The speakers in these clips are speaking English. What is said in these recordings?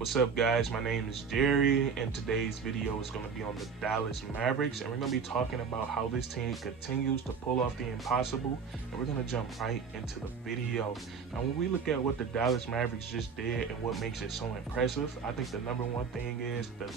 What's up, guys? My name is Jerry, and today's video is going to be on the Dallas Mavericks, and we're going to be talking about how this team continues to pull off the impossible, and we're going to jump right into the video. Now, when we look at what the Dallas Mavericks just did and what makes it so impressive, I think the number one thing is the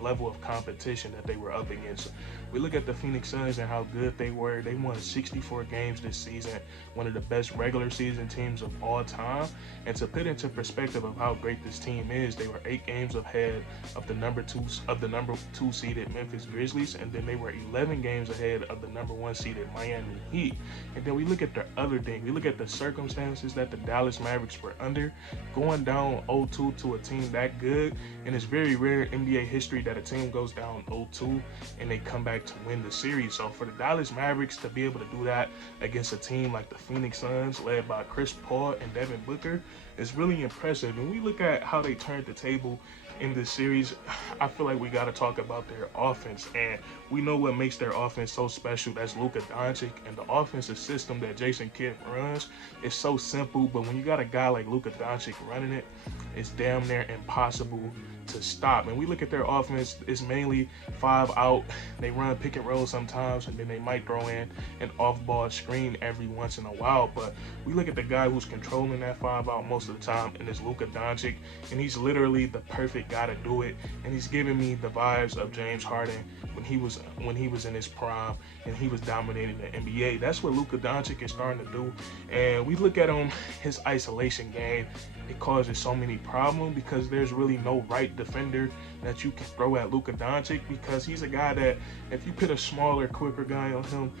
level of competition that they were up against. We look at the Phoenix Suns and how good they were. They won 64 games this season, one of the best regular season teams of all time. And to put into perspective of how great this team is, they were 8 games ahead of the number two seeded Memphis Grizzlies, and then they were 11 games ahead of the number 1 seeded Miami Heat. And then we look at the other thing. We look at the circumstances that the Dallas Mavericks were under, going down 0-2 to a team that good. And it's very rare in NBA history that a team goes down 0-2 and they come back to win the series. So for the Dallas Mavericks to be able to do that against a team like the Phoenix Suns, led by Chris Paul and Devin Booker, is really impressive. And we look at how they turned the table in this series, I feel like we got to talk about their offense. And we know what makes their offense so special. That's Luca Doncic, and the offensive system that Jason Kidd runs is so simple. But when you got a guy like Luca Doncic running it, it's damn near impossible to stop. And we look at their offense, it's mainly 5 out. They run pick and roll sometimes, and then they might throw in an off-ball screen every once in a while. But we look at the guy who's controlling that 5 out most of the time, and it's Luca Doncic, and he's literally the perfect guy to do it. And he's giving me the vibes of James Harden when he was in his prime and he was dominating the NBA. That's what Luca Doncic is starting to do. And we look at his isolation game. It causes so many problems because there's really no right defender that you can throw at Luca Doncic, because he's a guy that if you put a smaller, quicker guy on him,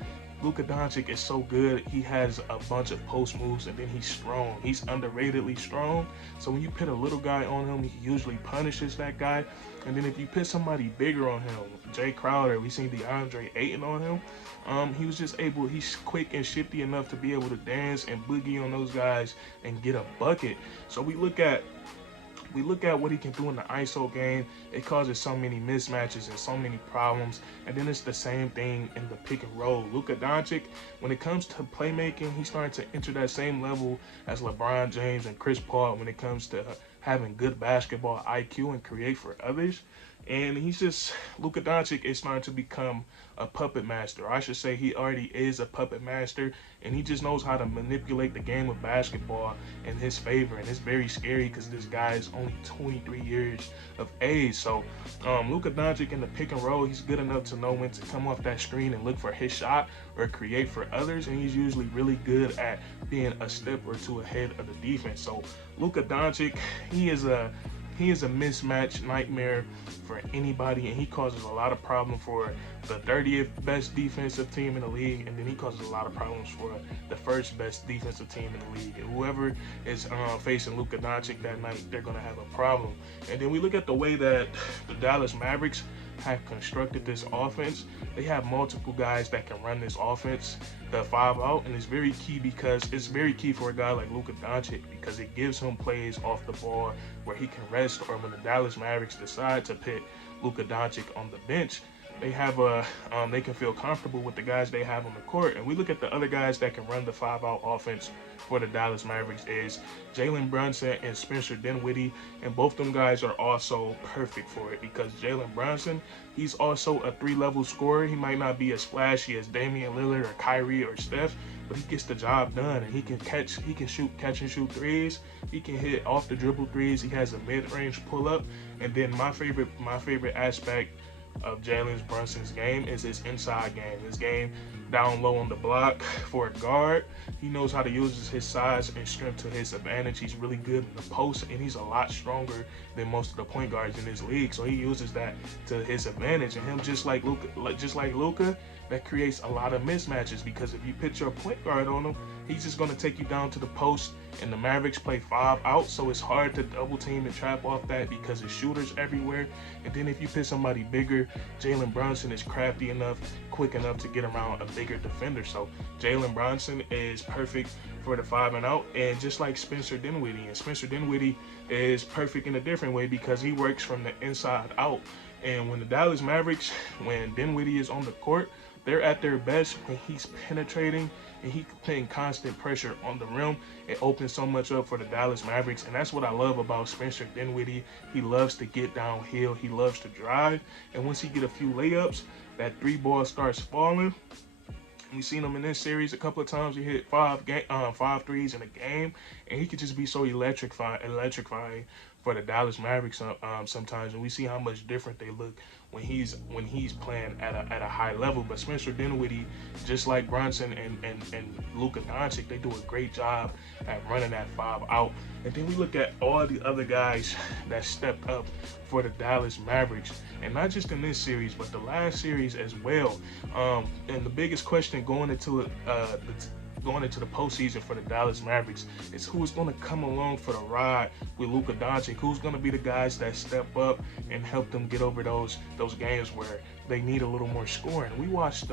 Luca Doncic is so good. He has a bunch of post moves, and then he's strong. He's underratedly strong. So when you put a little guy on him, he usually punishes that guy. And then if you put somebody bigger on him, Jay Crowder, we seen DeAndre Ayton on him. He was just able, he's quick and shifty enough to be able to dance and boogie on those guys and get a bucket. So we look at what he can do in the ISO game. It causes so many mismatches and so many problems. And then it's the same thing in the pick and roll. Luka Doncic, when it comes to playmaking, he's starting to enter that same level as LeBron James and Chris Paul when it comes to having good basketball IQ and create for others. And Luka Doncic is starting to become a puppet master. I should say he already is a puppet master, and he just knows how to manipulate the game of basketball in his favor. And it's very scary because this guy is only 23 years of age. So Luka Doncic in the pick and roll, he's good enough to know when to come off that screen and look for his shot or create for others. And he's usually really good at being a step or two ahead of the defense. So Luka Doncic, he is a mismatch nightmare for anybody, and he causes a lot of problems for the 30th best defensive team in the league, and then he causes a lot of problems for the first best defensive team in the league. And whoever is facing Luka Doncic that night, they're going to have a problem. And then we look at the way that the Dallas Mavericks have constructed this offense. They have multiple guys that can run this offense, the 5 out, and it's very key for a guy like Luka Doncic, because it gives him plays off the ball where he can rest, or when the Dallas Mavericks decide to put Luka Doncic on the bench, they can feel comfortable with the guys they have on the court. And we look at the other guys that can run the 5 out offense for the Dallas Mavericks is Jalen Brunson and Spencer Dinwiddie, and both them guys are also perfect for it, because Jalen Brunson, he's also a 3-level scorer. He might not be as flashy as Damian Lillard or Kyrie or Steph, but he gets the job done, and he can catch and shoot threes. He can hit off the dribble threes. He has a mid-range pull-up. And then my favorite aspect of Jalen Brunson's game is his inside game. His game down low on the block for a guard. He knows how to use his size and strength to his advantage. He's really good in the post, and he's a lot stronger than most of the point guards in this league. So he uses that to his advantage. And him, just like Luka, that creates a lot of mismatches, because if you put your point guard on him, he's just going to take you down to the post. And the Mavericks play 5 out, so it's hard to double team and trap off that because there's shooters everywhere. And then if you put somebody bigger, Jalen Brunson is crafty enough, quick enough to get around a bigger defender. So Jalen Brunson is perfect for the 5 and out, and just like Spencer Dinwiddie. And Spencer Dinwiddie is perfect in a different way because he works from the inside out. And when the Dallas Mavericks, when Dinwiddie is on the court, they're at their best when he's penetrating and he putting constant pressure on the rim. It opens so much up for the Dallas Mavericks, and that's what I love about Spencer Dinwiddie. He loves to get downhill, he loves to drive, and once he get a few layups, that three ball starts falling. We've seen him in this series a couple of times. He hit five threes in a game, and he could just be so electrifying for the Dallas Mavericks sometimes. And we see how much different they look when he's playing at a high level. But Spencer Dinwiddie, just like Brunson and Luca Doncic, they do a great job at running that five out. And then we look at all the other guys that stepped up for the Dallas Mavericks, and not just in this series, but the last series as well. And the biggest question going into the postseason for the Dallas Mavericks is who's going to come along for the ride with Luca Doncic. Who's going to be the guys that step up and help them get over those games where they need a little more scoring. We watched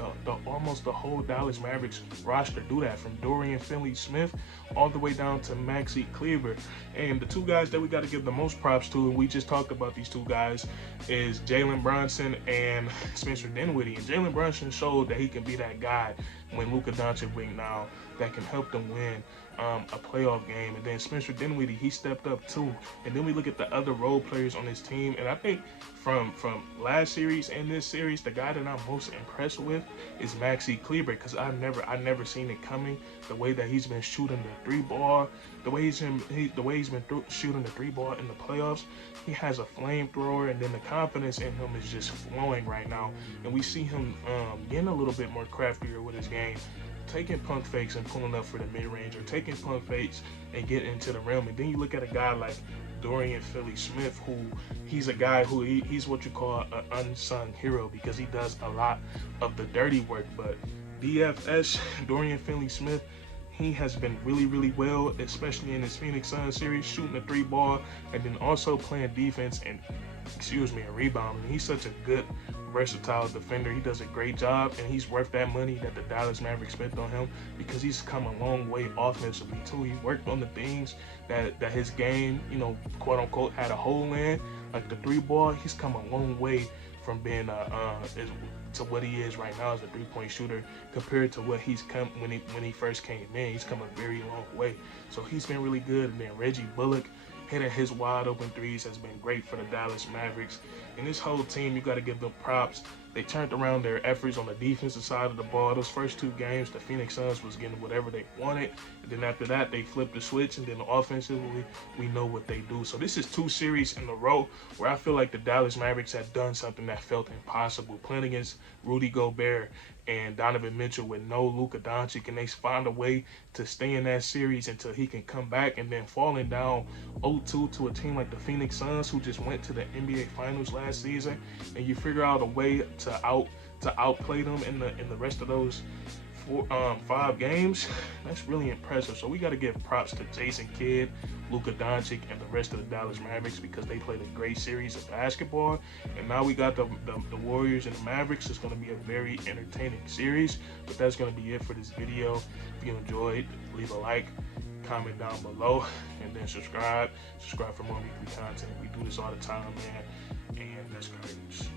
almost the whole Dallas Mavericks roster do that, from Dorian Finney-Smith all the way down to Maxi Kleber. And the two guys that we got to give the most props to, and we just talked about these two guys, is Jalen Brunson and Spencer Dinwiddie. And Jalen Brunson showed that he can be that guy when Luca Doncic went down that can help them win a playoff game. And then Spencer Dinwiddie, he stepped up too. And then we look at the other role players on this team, and I think from last series and this series, the guy that I'm most impressed with is Maxi Kleber, because I never seen it coming. The way that he's been shooting the three ball, the way he's been shooting the three ball in the playoffs, he has a flamethrower, and then the confidence in him is just flowing right now. And we see him getting a little bit more craftier with his game, taking pump fakes and pulling up for the mid-range, or taking pump fakes and getting into the rim. And then you look at a guy like Dorian Finney-Smith, who he's a guy who he's what you call an unsung hero, because he does a lot of the dirty work. But DFS, Dorian Finney-Smith, he has been really well, especially in his Phoenix Suns series, shooting the three ball and then also playing defense and rebounding. He's such a good, versatile defender. He does a great job, and he's worth that money that the Dallas Mavericks spent on him, because he's come a long way offensively too. He worked on the things that his game, quote unquote, had a hole in, like the three ball. He's come a long way from being to what he is right now as a three-point shooter compared to what he's come when he first came in. He's come a very long way. So he's been really good. And then Reggie Bullock hitting his wide open threes has been great for the Dallas Mavericks. And this whole team, you got to give them props. They turned around their efforts on the defensive side of the ball. Those first two games, the Phoenix Suns was getting whatever they wanted. And then after that, they flipped the switch. And then offensively, we know what they do. So this is two series in a row where I feel like the Dallas Mavericks had done something that felt impossible, playing against Rudy Gobert and Donovan Mitchell with no Luca Doncic, and they find a way to stay in that series until he can come back, and then falling down 0-2 to a team like the Phoenix Suns, who just went to the NBA Finals last season, and you figure out a way to outplay them in the rest of those 5 games. That's really impressive. So we got to give props to Jason Kidd, Luca Doncic, and the rest of the Dallas Mavericks, because they played a great series of basketball. And now we got the Warriors and the Mavericks. It's going to be a very entertaining series. But that's going to be it for this video. If you enjoyed, leave a like, comment down below, and then subscribe for more weekly content. We do this all the time, man, and that's courage.